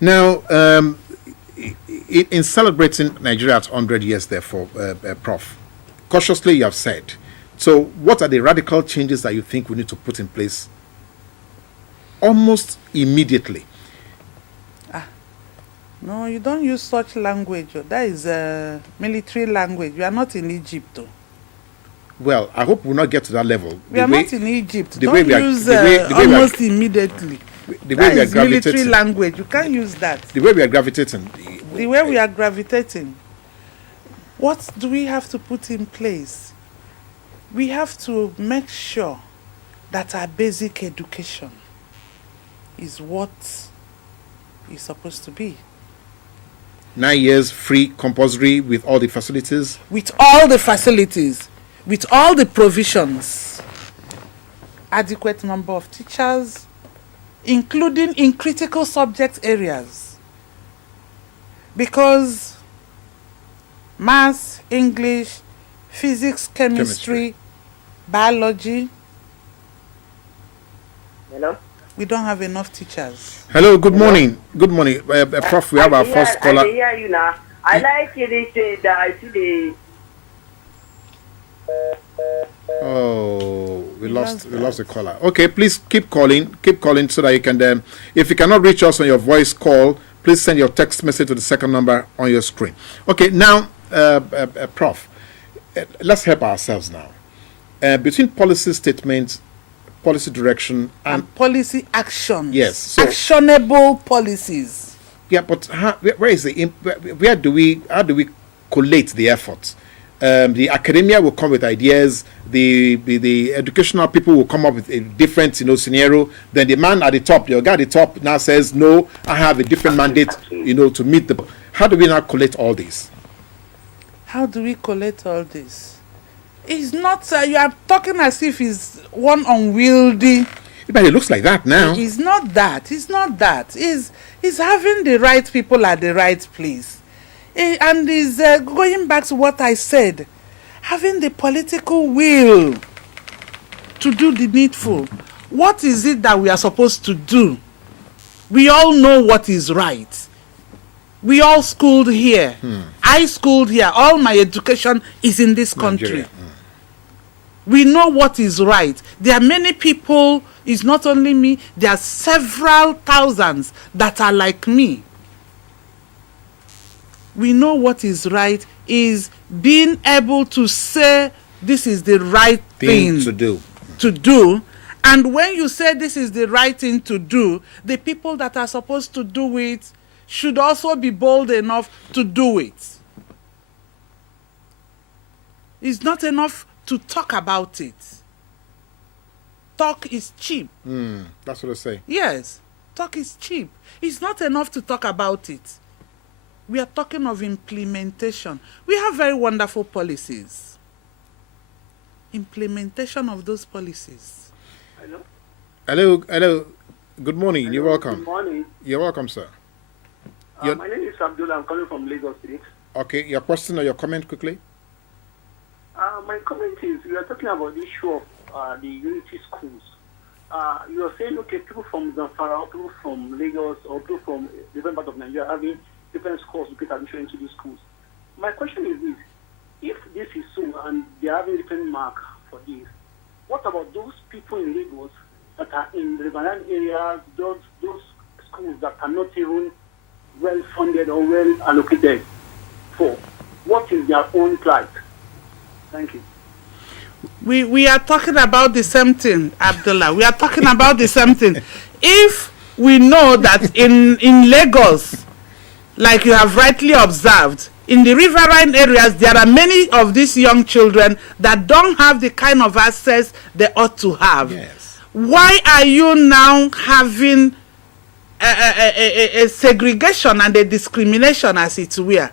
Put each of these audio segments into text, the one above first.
Now, in celebrating Nigeria at 100 years, therefore, Prof, cautiously you have said. So, what are the radical changes that you think we need to put in place almost immediately? No, you don't use such language. That is military language. We are not in Egypt, though. Well, I hope we'll not get to that level. We are not in Egypt. Don't use almost immediately. That is military language. You can't use that. The way we are gravitating. The way we are gravitating. What do we have to put in place? We have to make sure that our basic education is what is supposed to be. 9 years free, compulsory, with all the facilities? With all the facilities, with all the provisions, adequate number of teachers, including in critical subject areas. Because maths, English, physics, chemistry, biology. Hello? We don't have enough teachers. Hello, good morning. Good morning. Prof, we have our first caller. I hear you now. I like it that I see the... Oh, we lost the caller. Okay, please keep calling so that you can, if you cannot reach us on your voice call, please send your text message to the second number on your screen. Okay, now, Prof, let's help ourselves now. Between policy statements, policy direction and policy action. Yes, so, actionable policies. Yeah, but how do we collate the efforts? The academia will come with ideas. The educational people will come up with a different scenario. Then the man at the top, the guy at the top, now says, "No, I have a different mandate." To meet the. How do we now collate all this? How do we collate all this? It's not, you are talking as if it's one unwieldy. But it looks like that now. It's not that. It's not that. It's having the right people at the right place. And is going back to what I said, having the political will to do the needful. What is it that we are supposed to do? We all know what is right. We all schooled here. I schooled here. All my education is in this country. We know what is right. There are many people, it's not only me, there are several thousands that are like me. We know what is right is being able to say this is the right thing to do. And when you say this is the right thing to do, the people that are supposed to do it should also be bold enough to do it. It's not enough to talk about it. Talk is cheap. That's what I say. Yes, talk is cheap. It's not enough to talk about it. We are talking of implementation. We have very wonderful policies. Implementation of those policies. Hello. Good morning. Hello. You're welcome. Good morning. You're welcome, sir. My name is Abdullah. I'm calling from Lagos State. Okay, your question or your comment quickly? My comment is, we are talking about the issue of the unity schools. You are saying, okay, people from Zamfara, people from Lagos, or people from different parts of Nigeria having different schools to get admission into these schools. My question is this: if this is so and they are having different mark for this, what about those people in Lagos that are in the Lebanon areas, those schools that are not even well funded or well allocated for? What is their own plight? Thank you. We are talking about the same thing, Abdullah. We are talking about the same thing. If we know that in Lagos, like you have rightly observed, in the riverine areas, there are many of these young children that don't have the kind of access they ought to have. Yes. Why are you now having a segregation and a discrimination, as it were?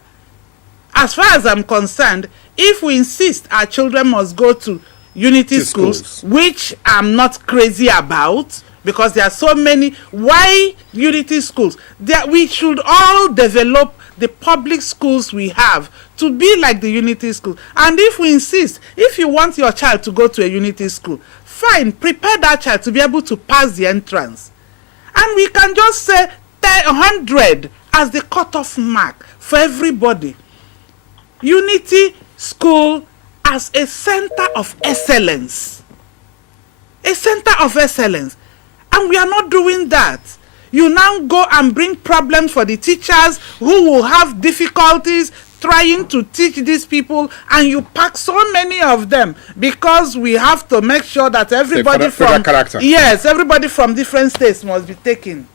As far as I'm concerned, if we insist our children must go to unity schools, which I'm not crazy about, because there are so many, why unity schools? We should all develop the public schools we have to be like the unity school. And if we insist, if you want your child to go to a unity school, fine, prepare that child to be able to pass the entrance. And we can just say, 100 as the cutoff mark for everybody. Unity School as a center of excellence. A center of excellence. And we are not doing that. You now go and bring problems for the teachers who will have difficulties trying to teach these people, and you pack so many of them because we have to make sure that everybody character. Yes, everybody from different states must be taken.